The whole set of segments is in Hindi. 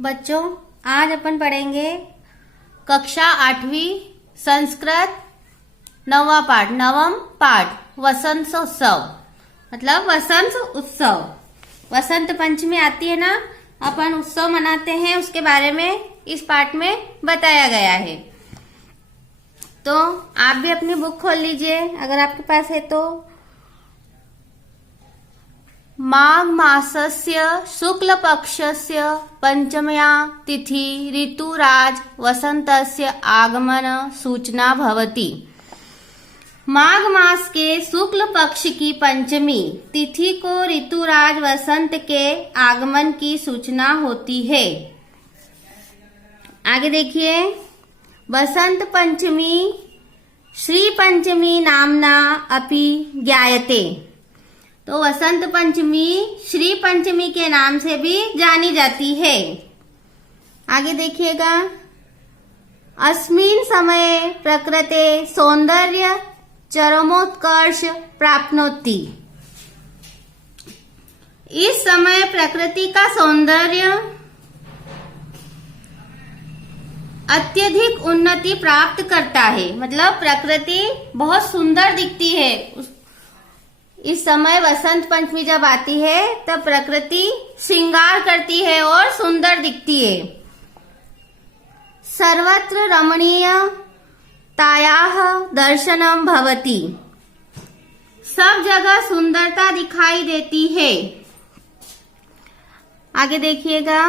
बच्चों, आज अपन पढ़ेंगे कक्षा 8वीं संस्कृत नवम पाठ वसंत उत्सव। मतलब वसंत उत्सव, वसंत पंचमी आती है ना, अपन उत्सव मनाते हैं, उसके बारे में इस पाठ में बताया गया है। तो आप भी अपनी बुक खोल लीजिए अगर आपके पास है तो। माघ मासस्य शुक्ल पक्षस्य पंचम्या तिथि ऋतुराज वसंतस्य आगमन सूचना भवति। माघ मास के शुक्ल पक्ष की पंचमी तिथि को ऋतुराज वसंत के आगमन की सूचना होती है। आगे देखिए, वसंत पंचमी श्री पंचमी नामना अपि ज्ञायते। तो वसंत पंचमी श्री पंचमी के नाम से भी जानी जाती है। आगे देखिएगा, अस्मिन् समये प्रकृते सौंदर्य चरमोत्कर्ष प्राप्नोति। इस समय प्रकृति का सौंदर्य अत्यधिक उन्नति प्राप्त करता है। मतलब प्रकृति बहुत सुंदर दिखती है। इस समय वसंत पंचमी जब आती है तब प्रकृति श्रृंगार करती है और सुंदर दिखती है। सर्वत्र रमणीयतायाः दर्शनम भवति। सब जगह सुंदरता दिखाई देती है। आगे देखिएगा,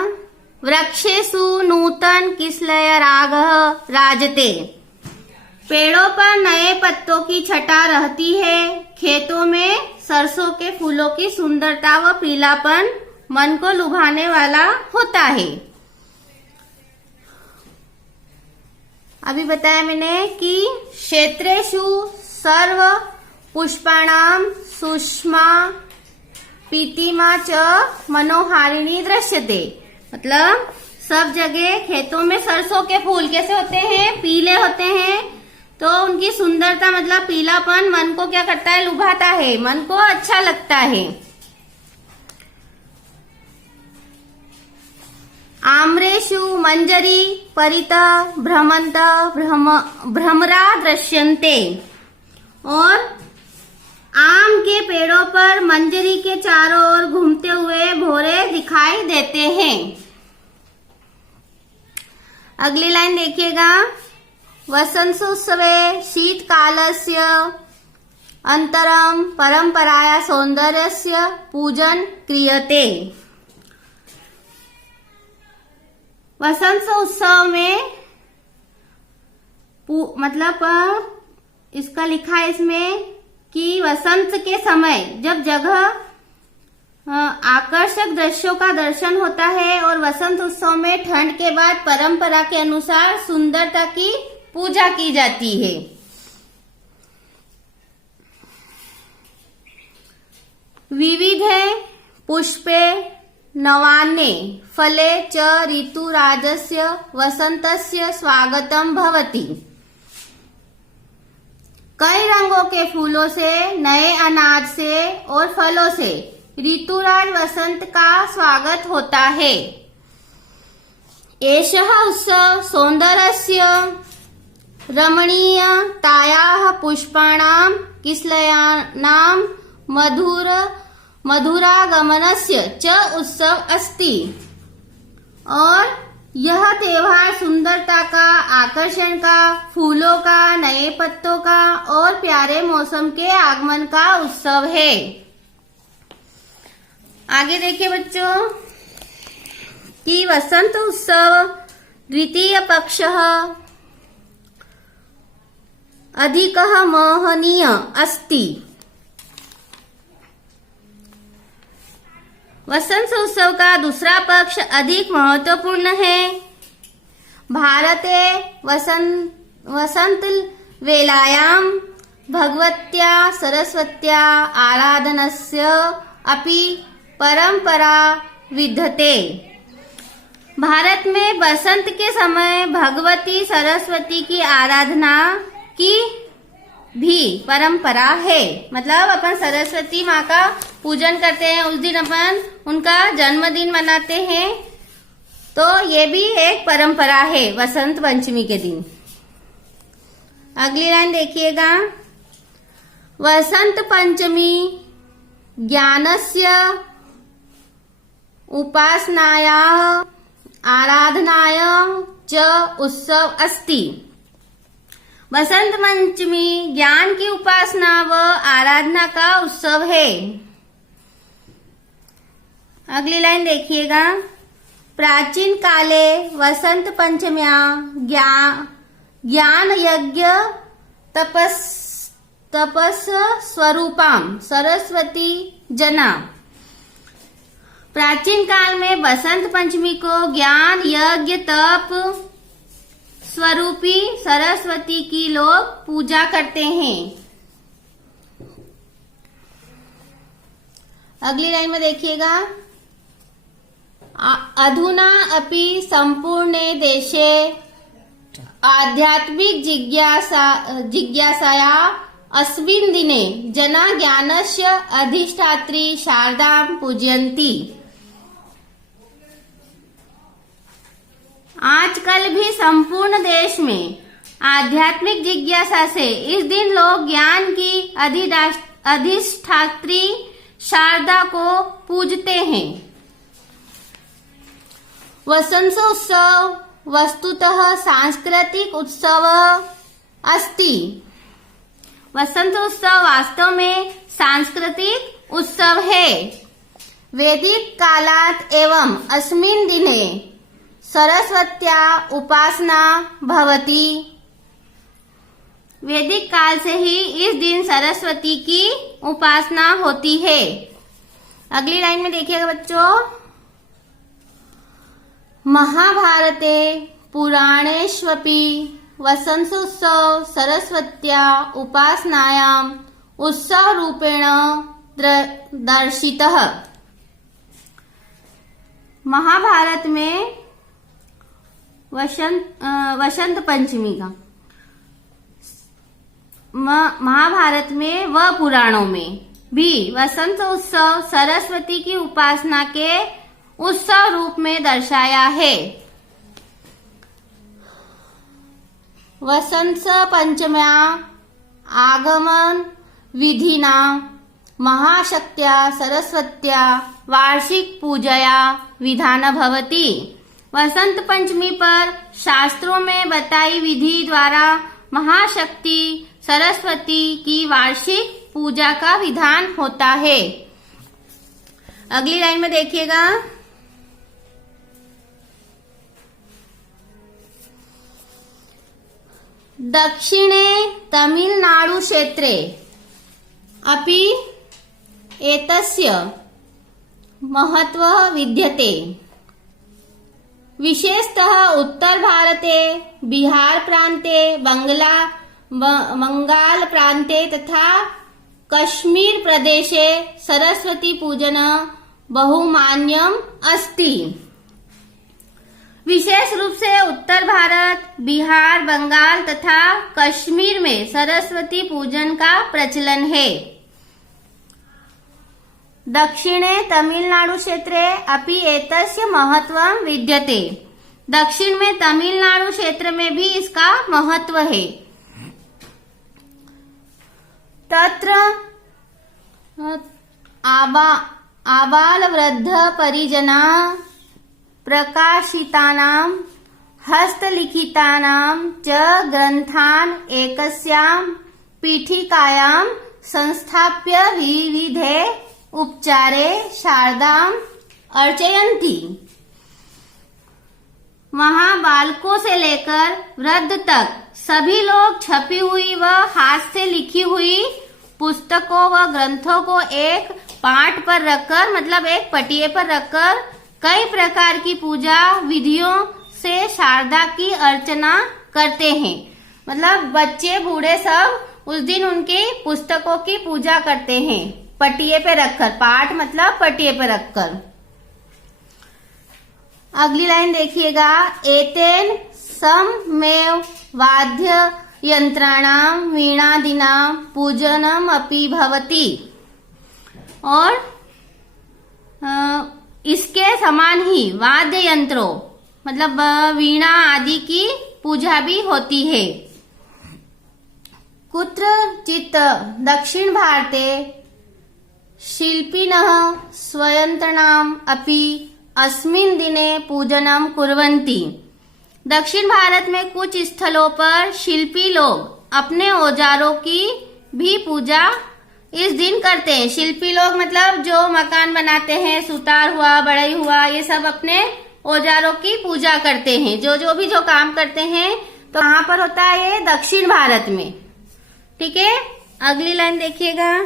वृक्षेषु नूतन किसलय रागः राजते। पेड़ों पर नए पत्तों की छटा रहती है। खेतों में सरसों के फूलों की सुंदरता व पीलापन मन को लुभाने वाला होता है। अभी बताया मैंने कि क्षेत्रेषु सर्व पुष्पाणाम सुषमा पीतिमा च मनोहारिणी दृश्यते। मतलब सब जगह खेतों में सरसों के फूल कैसे होते हैं? पीले होते हैं। तो उनकी सुंदरता मतलब पीलापन मन को क्या करता है? लुभाता है, मन को अच्छा लगता है। आम्रेषु मंजरी परिता भ्रमंत भ्रमरा दृश्यन्ते। और आम के पेड़ों पर मंजरी के चारों ओर घूमते हुए भौरे दिखाई देते हैं। अगली लाइन देखिएगा, वसंतोत्सवे शीतकालस्य अनन्तरं परंपराया सौंदर्यस्य पूजन क्रियते। वसंत उत्सव में मतलब इसका लिखा है इसमें कि वसंत के समय जब जगह आकर्षक दृश्यों का दर्शन होता है और वसंत उत्सव में ठंड के बाद परंपरा के अनुसार सुंदरता की पूजा की जाती है। विविधे पुष्पे नवान्ने फले च ऋतुराजस्य वसंतस्य स्वागतम भवति। कई रंगों के फूलों से, नए अनाज से और फलों से ऋतुराज वसंत का स्वागत होता है। एषः उत्सव सौंदर्यस्य रमणीयतायाः पुष्पाणां किसलयानां मधुरागमनस्य च उत्सव अस्ति। और यह त्योहार सुंदरता का, आकर्षण का, फूलों का, नए पत्तों का और प्यारे मौसम के आगमन का उत्सव है। आगे देखिए बच्चों कि वसंत उत्सव द्वितीय पक्षः अधिकः महनीय अस्ति। वसंत उत्सव का दूसरा पक्ष अधिक महत्वपूर्ण है। भारते वसंत वेलायां भगवत्या सरस्वत्या आराधनस्य अपि परंपरा विद्यते। भारत में बसंत के समय भगवती सरस्वती की आराधना की भी परंपरा है। मतलब अपन सरस्वती माँ का पूजन करते हैं, उस दिन अपन उनका जन्मदिन मनाते हैं। तो ये भी एक परंपरा है वसंत पंचमी के दिन। अगली लाइन देखिएगा, वसंत पंचमी ज्ञानस्य उपासनायाः आराधनायाः च उत्सव अस्ति। वसंत पंचमी ज्ञान की उपासना व आराधना का उत्सव है। अगली लाइन देखिएगा, प्राचीन काले वसंत पंचम्यां ज्ञान यज्ञ तपस स्वरूपाम सरस्वती जना। प्राचीन काल में वसंत पंचमी को ज्ञान यज्ञ तप स्वरूपी सरस्वती की लोग पूजा करते हैं। अगली लाइन में देखिएगा, अधुना अपि संपूर्णे देशे आध्यात्मिक जिज्ञासाया अस्मिन् दिने जना ज्ञानस्य अधिष्ठात्री शारदां पूजयन्ति। आजकल भी संपूर्ण देश में आध्यात्मिक जिज्ञासा से इस दिन लोग ज्ञान की अधिष्ठात्री शारदा को पूजते हैं। वसंतोत्सव वस्तुतः सांस्कृतिक उत्सव अस्ति। वसंतोत्सव वास्तव में सांस्कृतिक उत्सव है। वैदिक कालात् एवं अस्मिन् दिने सरस्वत्या उपासना भवति। वैदिक काल से ही इस दिन सरस्वती की उपासना होती है। अगली लाइन में देखिएगा बच्चों, महाभारते पुराणेष्वपि वसंतोत्सव सरस्वत्या उपासनायाम उत्सव रूपेण दर्शितः। महाभारत में वसंत पंचमी का महाभारत में व पुराणों में भी वसंत उत्सव सरस्वती की उपासना के उत्सव रूप में दर्शाया है। वसंत पंचम्या आगमन विधिना महाशक्त्या सरस्वत्या वार्षिक पूजया विधान भवति। वसंत पंचमी पर शास्त्रों में बताई विधि द्वारा महाशक्ति सरस्वती की वार्षिक पूजा का विधान होता है। अगली लाइन में देखिएगा, दक्षिणे तमिलनाडु क्षेत्रे अपि एतस्य महत्वः विद्यते। विशेषतः उत्तर भारते बिहार प्रान्ते बंगाल प्रान्ते तथा कश्मीर प्रदेशे सरस्वती पूजन बहुमान्यम अस्ति। विशेष रूप से उत्तर भारत, बिहार, बंगाल तथा कश्मीर में सरस्वती पूजन का प्रचलन है। दक्षिणे तमिलनाडु क्षेत्रे अपि एतस्य महत्वं विद्यते। दक्षिण में तमिलनाडु क्षेत्र में भी इसका महत्व है। तत्र आबाल वृद्ध परिजना प्रकाशितानां हस्तलिखितानां च ग्रन्थान् एकस्यां पीठिकायां संस्थाप्य विविधे उपचारे शारदां अर्चयन्ति। वहां बालकों से लेकर वृद्ध तक सभी लोग छपी हुई व हाथ से लिखी हुई पुस्तकों व ग्रंथों को एक पाट पर रखकर, मतलब एक पटिये पर रखकर कई प्रकार की पूजा विधियों से शारदा की अर्चना करते हैं। मतलब बच्चे बूढ़े सब उस दिन उनकी पुस्तकों की पूजा करते हैं, पटिये पे रखकर। पाठ मतलब पटिये पे रखकर। अगली लाइन देखिएगा, एतेन सममेव वाद्य यंत्राणां वीणादीनां पूजनम अपि भवति। और इसके समान ही वाद्य यंत्रों मतलब वीणा आदि की पूजा भी होती है। कुत्रचित् दक्षिण भारते शिल्पिनः स्वयंत्राणाम् अपि अस्मिन् दिने पूजनं कुर्वन्ति। दक्षिण भारत में कुछ स्थलों पर शिल्पी लोग अपने औजारों की भी पूजा इस दिन करते हैं। शिल्पी लोग मतलब जो मकान बनाते हैं, सुतार हुआ, बढ़ई हुआ, ये सब अपने औजारों की पूजा करते हैं। जो भी जो काम करते हैं, तो कहाँ पर होता है ये? दक्षिण भारत में। ठीक है, अगली लाइन देखिएगा।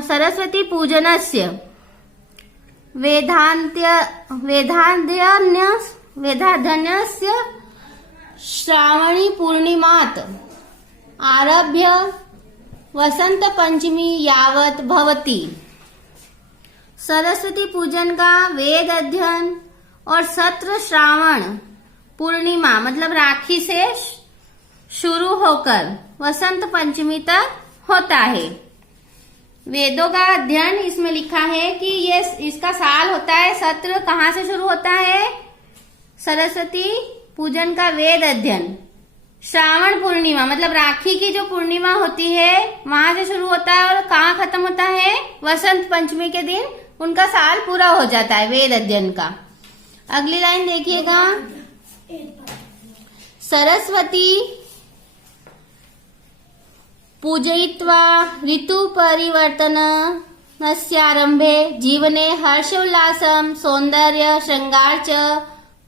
सरस्वती पूजनस्य वेदाध्ययनस्य श्रावणी पूर्णिमात् आरभ्य वसंत पंचमी यावत भवति। सरस्वती पूजन का वेद अध्ययन और सत्र श्रावण पूर्णिमा मतलब राखी से शुरू होकर वसंत पंचमी तक होता है। वेदों का अध्ययन इसमें लिखा है कि ये इसका साल होता है। सत्र कहाँ से शुरू होता है? सरस्वती पूजन का वेद अध्ययन श्रावण पूर्णिमा मतलब राखी की जो पूर्णिमा होती है वहां से शुरू होता है और कहाँ खत्म होता है? वसंत पंचमी के दिन उनका साल पूरा हो जाता है वेद अध्ययन का। अगली लाइन देखिएगा। सरस्वती पूजयित्वा ऋतु परिवर्तनस्यारम्भे जीवने हर्षोल्लासं सौन्दर्य श्रृंगार च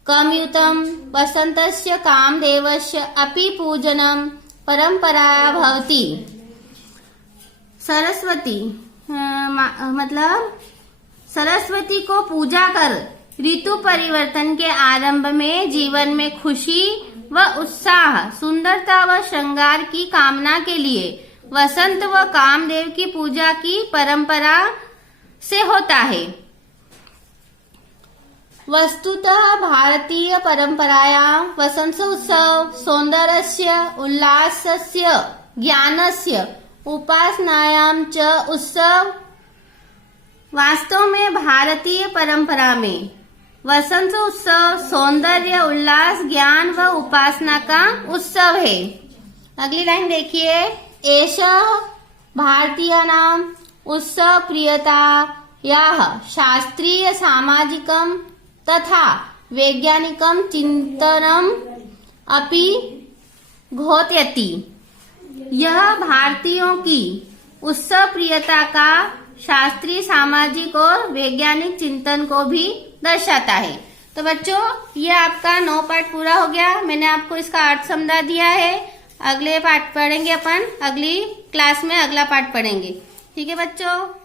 कमयुतं वसन्तस्य कामदेवस्य अपि पूजनं परंपरा भवति। सरस्वती मतलब सरस्वती को पूजा कर ऋतु परिवर्तन के आरंभ में जीवन में खुशी व उत्साह, सुंदरता व श्रृंगार की कामना के लिए वसंत व कामदेव की पूजा की परंपरा से होता है। वस्तुतः भारतीय परंपरायां वसंतोत्सव सौंदर्यस्य उल्लासस्य ज्ञानस्य उपासनायां च उत्सव। वास्तव में भारतीय परंपरा में वसंत उत्सव सौंदर्य, उल्लास, ज्ञान व उपासना का उत्सव है। अगली लाइन देखिए। एषः भारतीयानां उत्सव प्रियतायाः शास्त्रीय सामाजिकं तथा वैज्ञानिकं चिन्तनम् अपि घोषयति। यह भारतीयों की उत्सव प्रियता का शास्त्रीय, सामाजिक और वैज्ञानिक चिंतन को भी दर्शाता है। तो बच्चों ये आपका 9 पाठ पूरा हो गया। मैंने आपको इसका अर्थ समझा दिया है। अगले पाठ पढ़ेंगे अपन, अगली क्लास में अगला पाठ पढ़ेंगे। ठीक है बच्चों।